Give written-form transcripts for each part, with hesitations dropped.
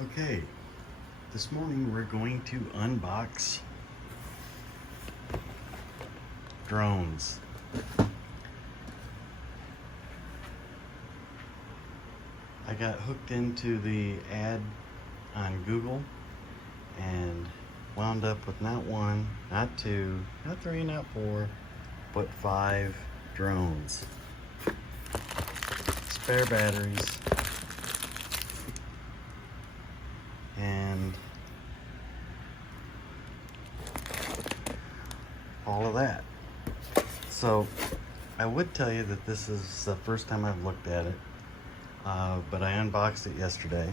Okay, this morning we're going to unbox drones. I got hooked into the ad on Google and wound up with not one, not two, not three, not four, but 5 drones. Spare batteries and all of that. So I would tell you that this is the first time I've looked at it, but I unboxed it yesterday.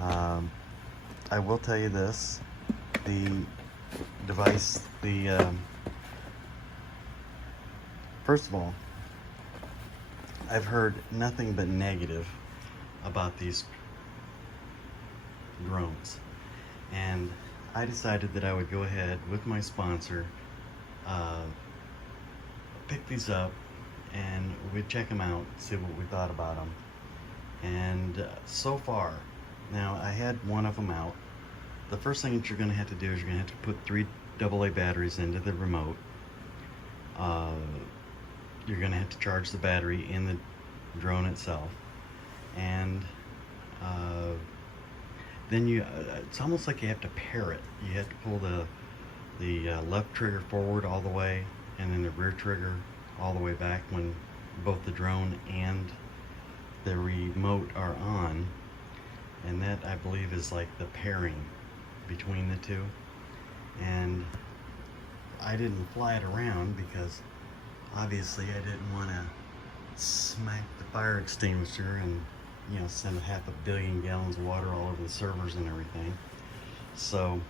I will tell you this, the device, first of all, I've heard nothing but negative about these drones, and I decided that I would go ahead with my sponsor, pick these up, and we'd check them out, see what we thought about them. And so far, now I had one of them out. The first thing that you're going to have to do is you're going to have to put 3 AA batteries into the remote. You're going to have to charge the battery in the drone itself, and then it's almost like you have to pair it. You have to pull the left trigger forward all the way, and then the rear trigger all the way back when both the drone and the remote are on, and that, I believe, is like the pairing between the two. And I didn't fly it around because obviously I didn't want to smack the fire extinguisher and, send 500 million gallons of water all over the servers and everything. So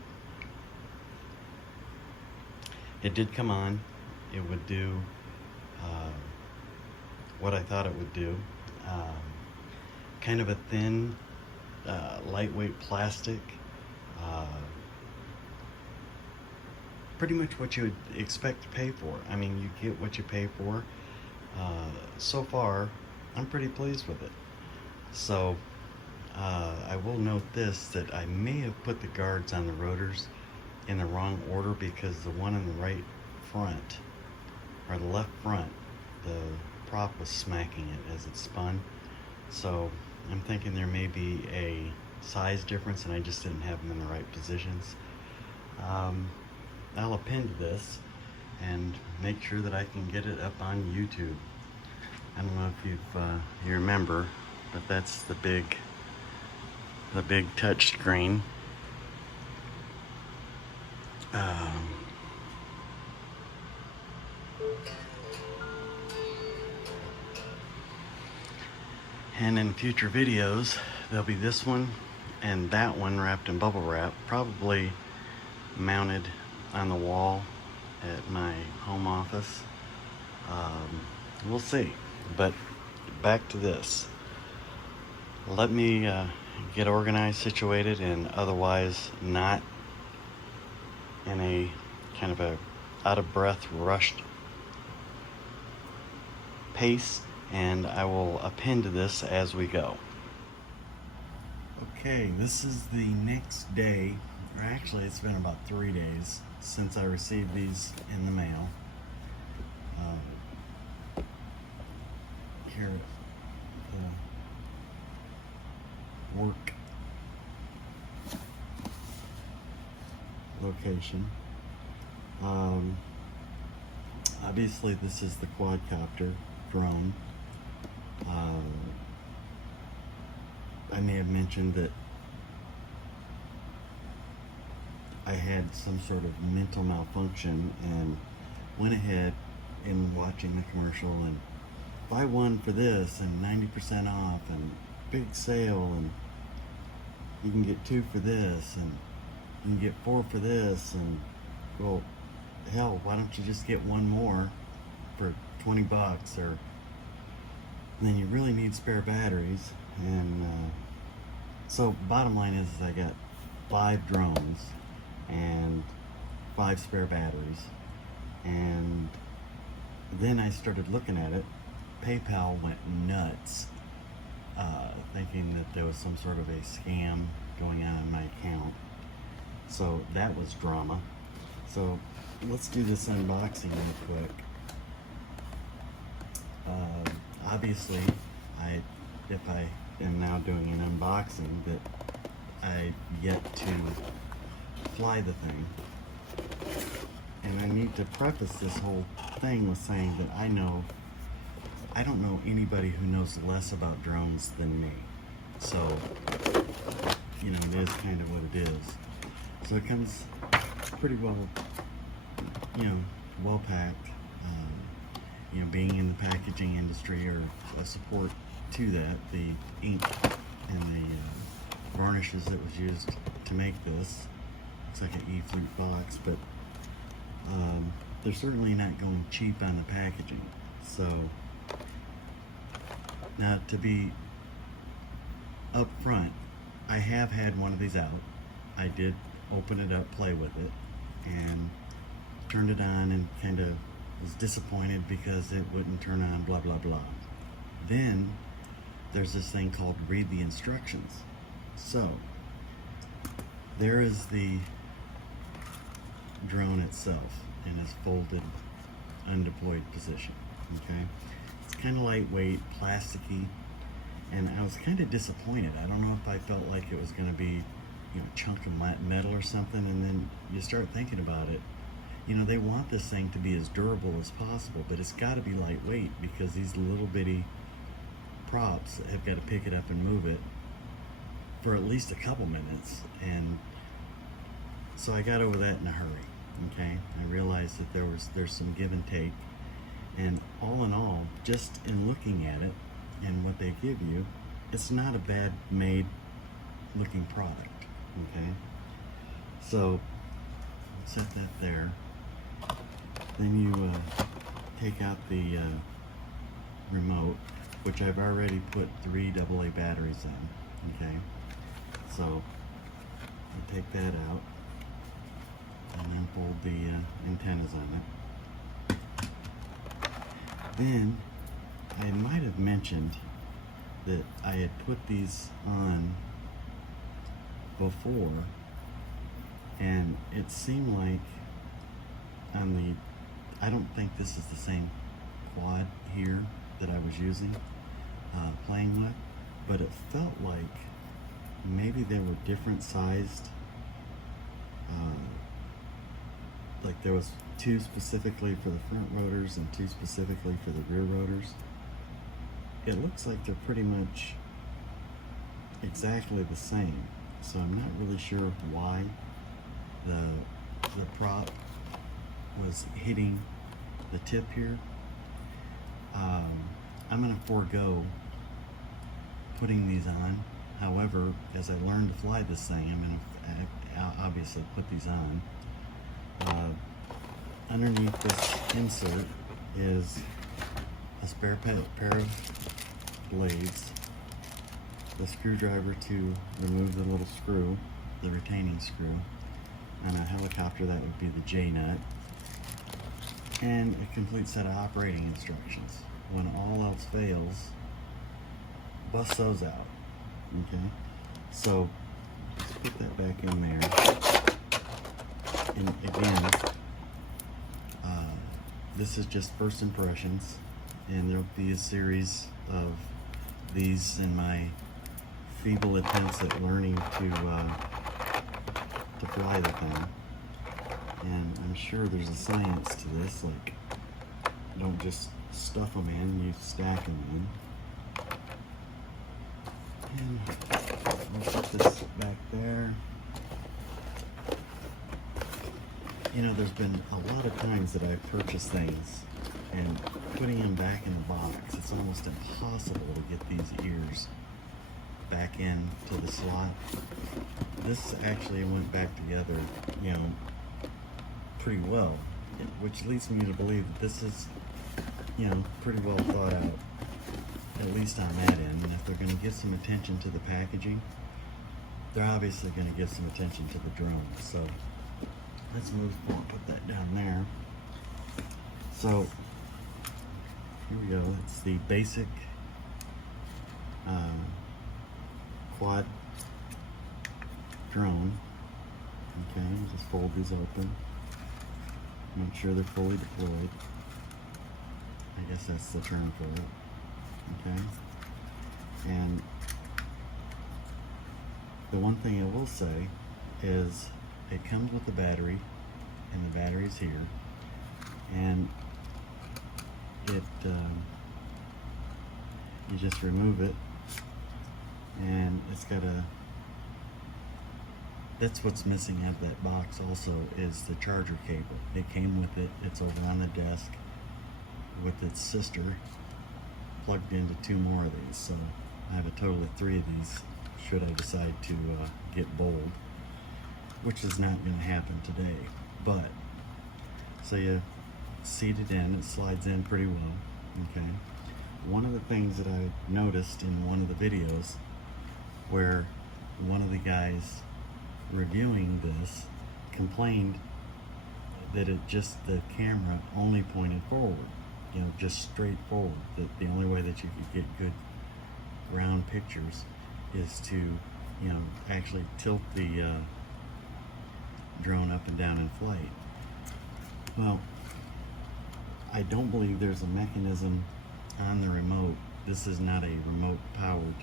it did come on. It would do what I thought it would do. Kind of a thin, lightweight plastic. Pretty much what you would expect to pay for. I mean, you get what you pay for. So far, I'm pretty pleased with it. So I will note this, that I may have put the guards on the rotors in the wrong order, because the one in the right front, or the left front, the prop was smacking it as it spun. So I'm thinking there may be a size difference and I just didn't have them in the right positions. I'll append this and make sure that I can get it up on YouTube. I don't know if you remember, but that's the big touch screen. And in future videos, there'll be this one and that one wrapped in bubble wrap, probably mounted on the wall at my home office. We'll see. But back to this. Let me get organized, situated, and otherwise not in a kind of a out of breath, rushed pace, and I will append to this as we go. Okay, this is the next day, or actually it's been about 3 days since I received these in the mail. Here at the work location. Obviously this is the quadcopter drone. I may have mentioned that I had some sort of mental malfunction and went ahead in watching the commercial and buy one for this and 90% off and big sale, and you can get 2 for this and you can get 4 for this, and well, hell, why don't you just get one more for $20? Or then you really need spare batteries. And so bottom line is I got 5 drones and 5 spare batteries. And then I started looking at it. PayPal went nuts. thinking that there was some sort of a scam going on in my account. So that was drama. So let's do this unboxing real quick. Obviously, if I am now doing an unboxing, that I've yet to fly the thing. And I need to preface this whole thing with saying that I don't know anybody who knows less about drones than me. So, you know, it is kind of what it is. So it comes pretty well, you know, well packed. You know, being in the packaging industry or a support to that, the ink and the varnishes that was used to make this. It's like an E-flute box, but they're certainly not going cheap on the packaging. So now, to be up front, I have had one of these out. I did open it up, play with it, and turned it on and kind of was disappointed because it wouldn't turn on, blah blah blah. Then there's this thing called read the instructions. So there is the drone itself in its folded, undeployed position. Okay, it's kind of lightweight, plasticky, and I was kind of disappointed. I don't know if I felt like it was going to be, you know, a chunk of metal or something, and then you start thinking about it. You know, they want this thing to be as durable as possible, but it's got to be lightweight because these little bitty props have got to pick it up and move it for at least a couple minutes. And so I got over that in a hurry. Okay, I realized that there's some give and take, and all in all, just in looking at it and what they give you, it's not a bad made looking product. Okay, so set that there. Then you take out the remote, which I've already put 3 AA batteries in. Okay, so I take that out and unfold the antennas on it. Then I might have mentioned that I had put these on before, and it seemed like on the, I don't think this is the same quad here that I was using, playing with, but it felt like maybe they were different sized. Like there was 2 specifically for the front rotors and 2 specifically for the rear rotors. It looks like they're pretty much exactly the same, so I'm not really sure why the prop was hitting the tip here. I'm going to forego putting these on. However, as I learn to fly this thing, I'm going to obviously put these on. Underneath this insert is a spare pair of blades, the screwdriver to remove the little screw, the retaining screw. On a helicopter, that would be the J-nut, and a complete set of operating instructions. When all else fails, bust those out. Okay, so let's put that back in there. And again, this is just first impressions, and there'll be a series of these in my feeble attempts at learning to fly the thing. And I'm sure there's a science to this, like, don't just stuff them in, you stack them in. And we'll put this back there. You know, there's been a lot of times that I've purchased things and putting them back in the box, it's almost impossible to get these ears back into the slot. This actually went back together, you know, pretty well, which leads me to believe that this is, you know, pretty well thought out, at least on that end. And if they're going to give some attention to the packaging, they're obviously going to give some attention to the drone. So let's move forward, put that down there. So here we go. It's the basic quad drone. Okay, just fold these open. Make sure they're fully deployed. I guess that's the term for it. Okay, and the one thing I will say is it comes with a battery, and the battery's here, and it you just remove it, and it's got a, that's what's missing out of that box also, is the charger cable. It came with it. It's over on the desk with its sister plugged into 2 more of these, so I have a total of 3 of these should I decide to get bold, which is not going to happen today. But so you seat it in, it slides in pretty well. Okay, one of the things that I noticed in one of the videos where one of the guys reviewing this complained that the camera only pointed forward, just straight forward, that the only way that you could get good ground pictures is to actually tilt the drone up and down in flight. Well, I don't believe there's a mechanism on the remote. This is not a remote powered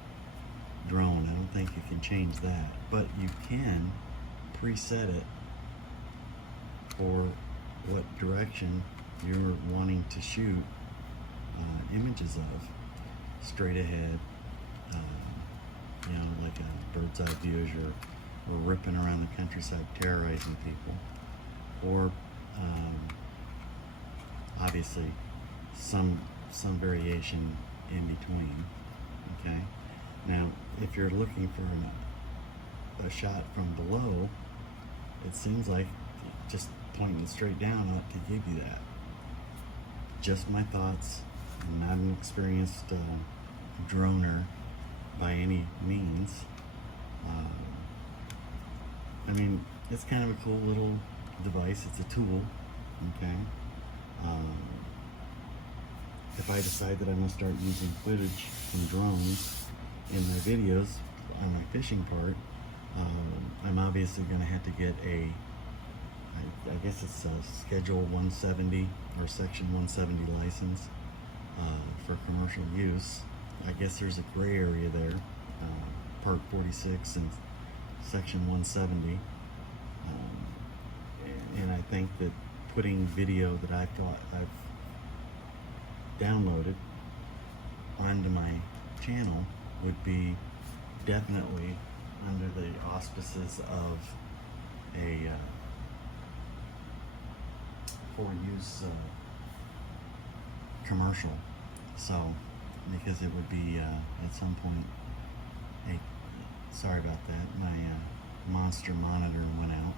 drone. I don't think you can change that, but you can preset it for what direction you're wanting to shoot images of. Straight ahead, like a bird's eye view as you're ripping around the countryside terrorizing people, or obviously some variation in between. Okay, now if you're looking for a shot from below, it seems like just pointing straight down ought to give you that. Just my thoughts. I'm not an experienced droner by any means. I mean, it's kind of a cool little device. It's a tool. Okay. If I decide that I'm going to start using footage from drones in my videos on my fishing part, I'm obviously going to have to get I guess it's a Schedule 170 or Section 170 license for commercial use. I guess there's a gray area there, Part 46 and Section 170. And I think that putting video that I've downloaded onto my channel would be definitely under the auspices of a for use commercial. So because it would be at some point sorry about that, my monster monitor went out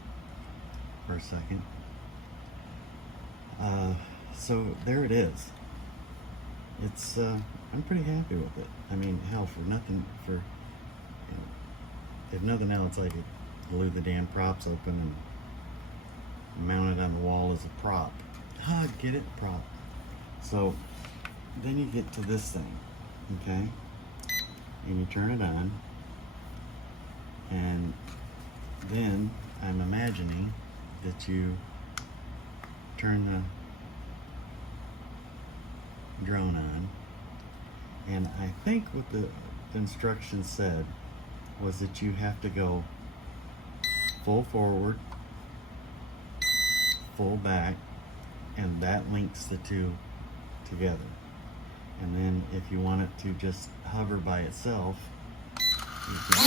for a second. So there it is. It's I'm pretty happy with it. I mean, hell, for nothing, if nothing else, I could glue the damn props open and mount it on the wall as a prop. Get it? Prop. So then you get to this thing, okay? And you turn it on, and then I'm imagining that you turn the drone on, and I think what the instructions said was that you have to go full forward, full back, and that links the two together. And then if you want it to just hover by itself, you can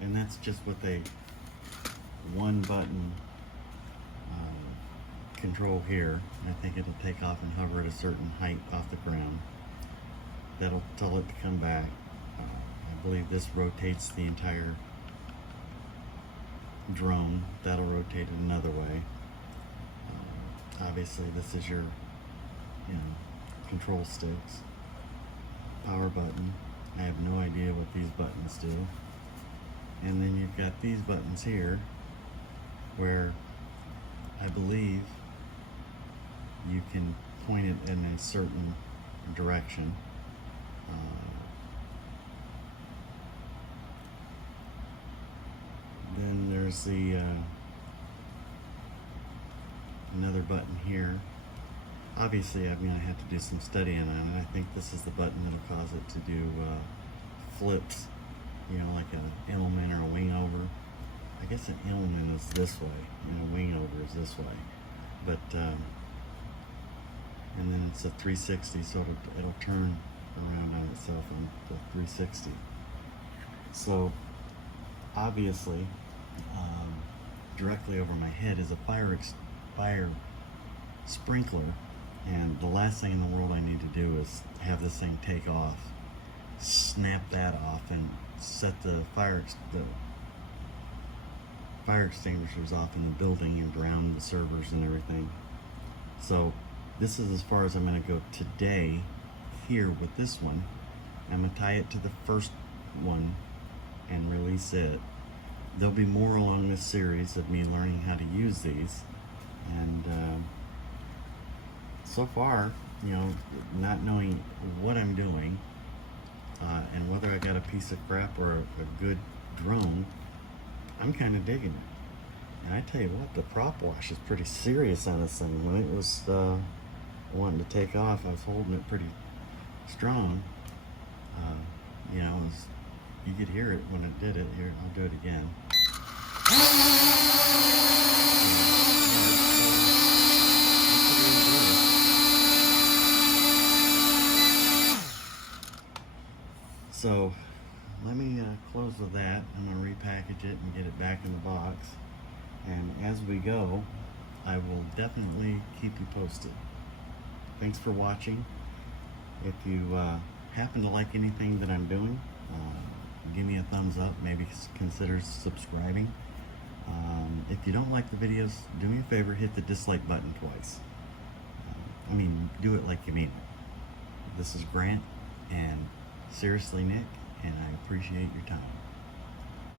and that's just with a one button control here. I think it'll take off and hover at a certain height off the ground. That'll tell it to come back. I believe this rotates the entire drone. That'll rotate it another way. Obviously this is your control sticks. Power button. I have no idea what these buttons do. And then you've got these buttons here where I believe you can point it in a certain direction. Then there's the another button here. Obviously, I'm going to have to do some studying on it. I think this is the button that'll cause it to do flips, you know, like an element or a wing over. I guess an element is this way, and a wing over is this way. But and then it's a 360, so it'll turn around on itself on the 360. So obviously, directly over my head is a fire sprinkler, and the last thing in the world I need to do is have this thing take off, snap that off, and set the fire extinguishers off in the building and drown the servers and everything. So this is as far as I'm going to go today here with this one. I'm going to tie it to the first one and release it. There'll be more along this series of me learning how to use these, and so far, you know, not knowing what I'm doing and whether I got a piece of crap or a good drone, I'm kind of digging it. And I tell you what, the prop wash is pretty serious on this thing. When it was wanting to take off, I was holding it pretty strong. You know, you could hear it when it did it. Here, I'll do it again. So let me close with that. I'm going to repackage it and get it back in the box. And as we go, I will definitely keep you posted. Thanks for watching. If you happen to like anything that I'm doing, give me a thumbs up. Maybe consider subscribing. If you don't like the videos, do me a favor, hit the dislike button twice. I mean, do it like you mean it. This is Grant, and seriously, Nick, and I appreciate your time.